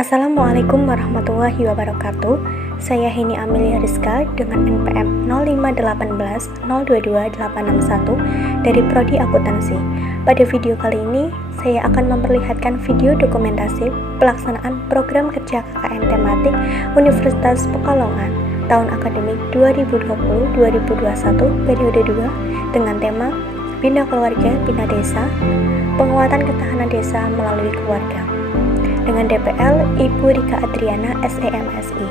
Assalamualaikum warahmatullahi wabarakatuh. Saya Heni Amelia Rizka dengan NPM 05810228661 dari Prodi Akuntansi. Pada video kali ini, saya akan memperlihatkan video dokumentasi pelaksanaan program kerja KKN tematik Universitas Pekalongan tahun akademik 2020-2021 periode 2 dengan tema Bina Keluarga, Bina Desa, Penguatan Ketahanan Desa melalui Keluarga, dengan DPL Ibu Rika Adriana SEMSI.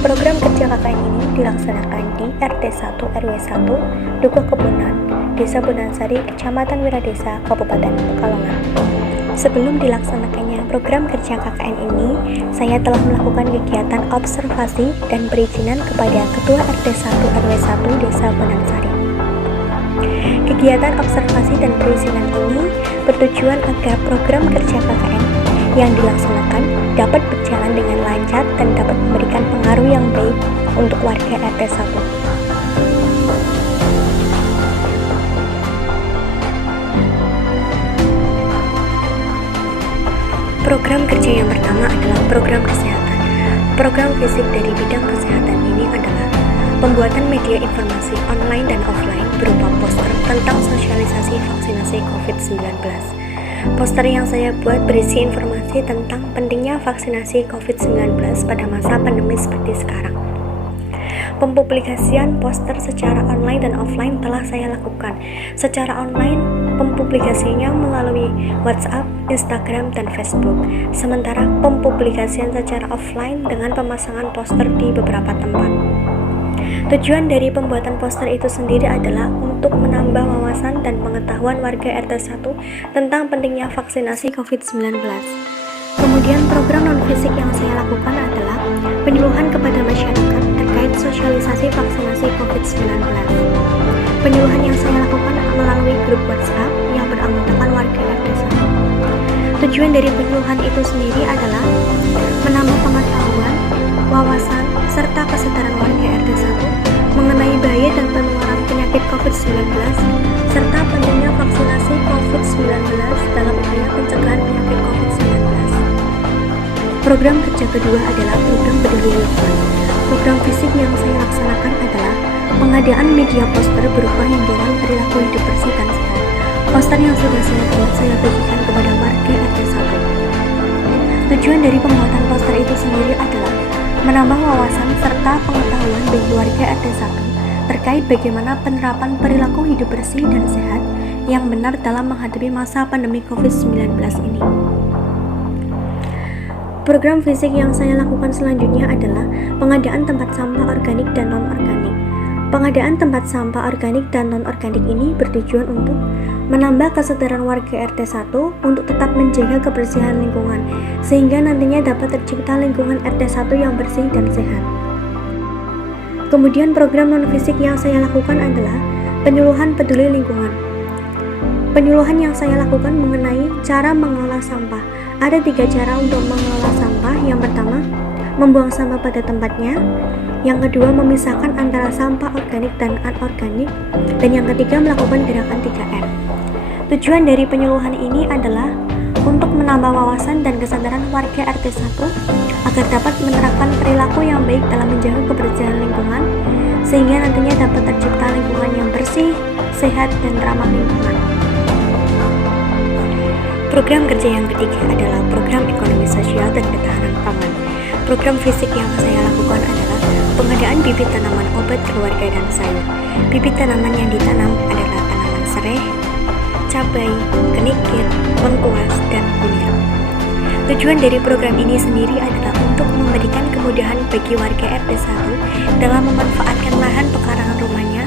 Program kerja KKN ini dilaksanakan di RT 1 RW 1 Dukuh Kebunan, Desa Bonansari, Kecamatan Wiradesa, Kabupaten Pekalongan. Sebelum dilaksanakannya program kerja KKN ini, saya telah melakukan kegiatan observasi dan perizinan kepada Ketua RT 1 RW 1 Desa Bonansari. Kegiatan observasi dan perizinan ini bertujuan agar program kerja KKN yang dilaksanakan dapat berjalan dengan lancar dan dapat memberikan pengaruh yang baik untuk warga RT 1. Program kerja yang pertama adalah program kesehatan. Program fisik dari bidang kesehatan ini adalah pembuatan media informasi online dan offline berupa poster tentang sosialisasi vaksinasi COVID-19. Poster yang saya buat berisi informasi tentang pentingnya vaksinasi COVID-19 pada masa pandemi seperti sekarang. Pempublikasian poster secara online dan offline telah saya lakukan. Secara online, pempublikasinya melalui WhatsApp, Instagram, dan Facebook. Sementara pempublikasian secara offline dengan pemasangan poster di beberapa tempat. Tujuan dari pembuatan poster itu sendiri adalah untuk menambah wawasan dan pengetahuan warga RT 1 tentang pentingnya vaksinasi COVID-19. Kemudian program non-fisik yang saya lakukan adalah penyuluhan kepada masyarakat terkait sosialisasi vaksinasi COVID-19. Penyuluhan yang saya lakukan melalui grup WhatsApp yang beranggotakan warga RT 1. Tujuan dari penyuluhan itu sendiri adalah menambah pengetahuan, wawasan, serta kesadaran warga RT 1 mengenai bahaya dan penularan penyakit COVID-19 serta pentingnya vaksinasi COVID-19 dalam upaya pencegahan penyakit COVID-19. Program kerja kedua adalah program peduli lingkungan. Program fisik yang saya laksanakan adalah pengadaan media poster berupa himbauan perilaku hidup bersih dan sehat. Poster yang sudah saya buat saya bagikan kepada warga RT 1. Tujuan dari pembuatan poster itu sendiri adalah menambah wawasan serta pengetahuan bagi warga RT 1 terkait bagaimana penerapan perilaku hidup bersih dan sehat yang benar dalam menghadapi masa pandemi COVID-19 ini. Program fisik yang saya lakukan selanjutnya adalah pengadaan tempat sampah organik dan non-organik. Pengadaan tempat sampah organik dan non-organik ini bertujuan untuk menambah kesadaran warga RT 1 untuk tetap menjaga kebersihan lingkungan, sehingga nantinya dapat tercipta lingkungan RT 1 yang bersih dan sehat. Kemudian program non-fisik yang saya lakukan adalah penyuluhan peduli lingkungan. Penyuluhan yang saya lakukan mengenai cara mengelola sampah. Ada 3 cara untuk mengelola sampah. Yang pertama, membuang sampah pada tempatnya. Yang kedua, memisahkan antara sampah organik dan anorganik. Dan yang ketiga, melakukan gerakan 3R. Tujuan dari penyuluhan ini adalah untuk menambah wawasan dan kesadaran warga RT 1 agar dapat menerapkan perilaku yang baik dalam menjaga kebersihan lingkungan, sehingga nantinya dapat tercipta lingkungan yang bersih, sehat, dan ramah lingkungan. Program kerja yang ketiga adalah program ekonomi sosial dan ketahanan pangan. Program fisik yang saya lakukan adalah pengadaan bibit tanaman obat keluarga dan sayur. Bibit tanaman yang ditanam adalah tanaman serai, cabai, kenikir, lengkuas, dan kunir. Tujuan dari program ini sendiri adalah untuk memberikan kemudahan bagi warga RT 1 dalam memanfaatkan lahan pekarangan rumahnya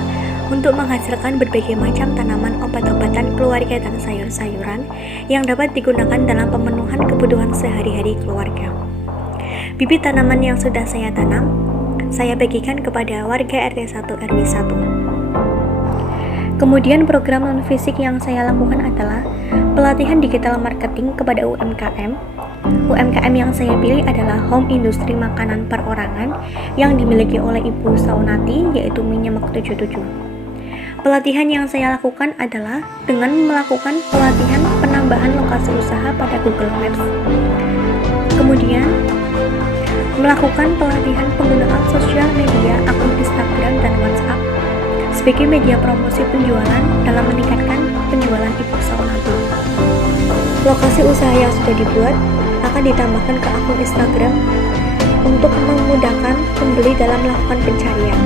untuk menghasilkan berbagai macam tanaman obat-obatan keluarga dan sayur-sayuran yang dapat digunakan dalam pemenuhan kebutuhan sehari-hari keluarga. Bibit tanaman yang sudah saya tanam, saya bagikan kepada warga RT 1 RW 1. Kemudian program non-fisik yang saya lakukan adalah pelatihan digital marketing kepada UMKM. UMKM yang saya pilih adalah Home Industri Makanan Perorangan yang dimiliki oleh Ibu Saunati, yaitu Minyemek 77. Pelatihan yang saya lakukan adalah dengan melakukan pelatihan penambahan lokasi usaha pada Google Maps. Kemudian, melakukan pelatihan penggunaan sosial media, akun Instagram dan WhatsApp sebagai media promosi penjualan dalam meningkatkan penjualan e-book Saunabu. Lokasi usaha yang sudah dibuat akan ditambahkan ke akun Instagram untuk memudahkan pembeli dalam melakukan pencarian.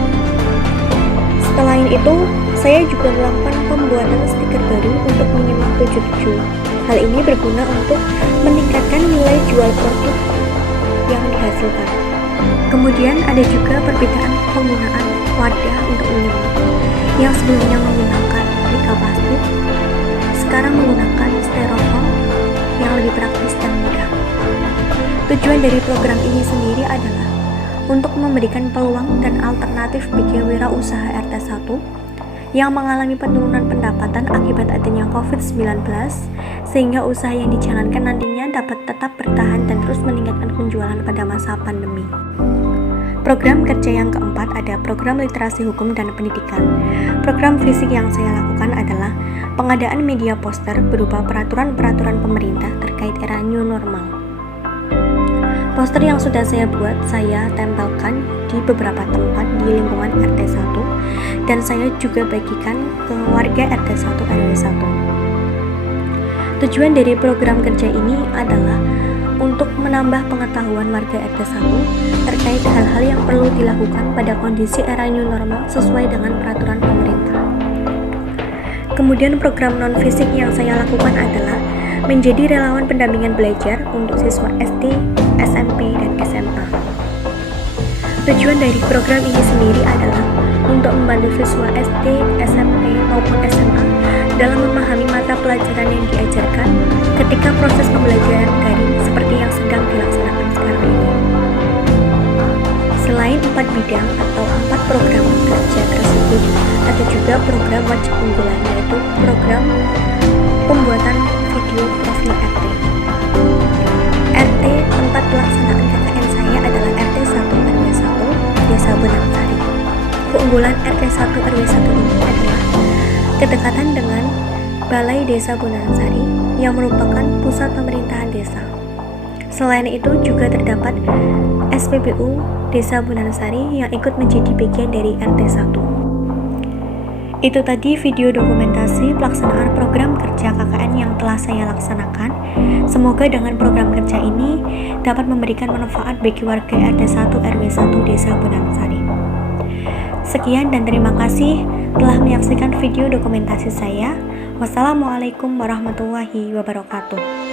Selain itu, saya juga melakukan pembuatan stiker baru untuk minimal 7. Hal ini berguna untuk meningkatkan nilai jual produk yang dihasilkan. Kemudian ada juga perbedaan penggunaan wadah untuk minuman yang sebelumnya menggunakan mika plastik, sekarang menggunakan styrofoam yang lebih praktis dan mudah. Tujuan dari program ini sendiri adalah untuk memberikan peluang dan alternatif bagi wirausaha RT1 yang mengalami penurunan pendapatan akibat adanya COVID-19, sehingga usaha yang dijalankan nantinya dapat tetap bertahan dan terus meningkatkan penjualan pada masa pandemi. Program kerja yang keempat ada program literasi hukum dan pendidikan. Program fisik yang saya lakukan adalah pengadaan media poster berupa peraturan-peraturan pemerintah terkait era new normal. Poster yang sudah saya buat, saya tempelkan di beberapa tempat di lingkungan RT1 dan saya juga bagikan ke warga RT1 RW1. Tujuan dari program kerja ini adalah untuk menambah pengetahuan warga RT1 terkait hal-hal yang perlu dilakukan pada kondisi era new normal sesuai dengan peraturan pemerintah. Kemudian program non-fisik yang saya lakukan adalah menjadi relawan pendampingan belajar untuk siswa SD, SMP, dan SMA. Tujuan dari program ini sendiri adalah untuk membantu siswa SD, SMP, maupun SMA dalam memahami mata pelajaran yang diajarkan ketika proses pembelajaran daring seperti yang sedang dilaksanakan sekarang ini. Selain 4 bidang atau 4 program kerja tersebut, ada juga program wajib unggulan, yaitu program pembuatan video profil RT. RT tempat pelaksanaan KKN saya adalah RT1 RW1 Desa Bonangsari. Keunggulan RT1 RW1 ini adalah kedekatan dengan Balai Desa Bonangsari yang merupakan pusat pemerintahan desa. Selain itu juga terdapat SPBU Desa Bonangsari yang ikut menjadi bagian dari RT1. Itu tadi video dokumentasi pelaksanaan program kerja KKN yang telah saya laksanakan. Semoga dengan program kerja ini dapat memberikan manfaat bagi warga RT1 RW1 Desa Bonangsari. Sekian dan terima kasih telah menyaksikan video dokumentasi saya. Wassalamualaikum warahmatullahi wabarakatuh.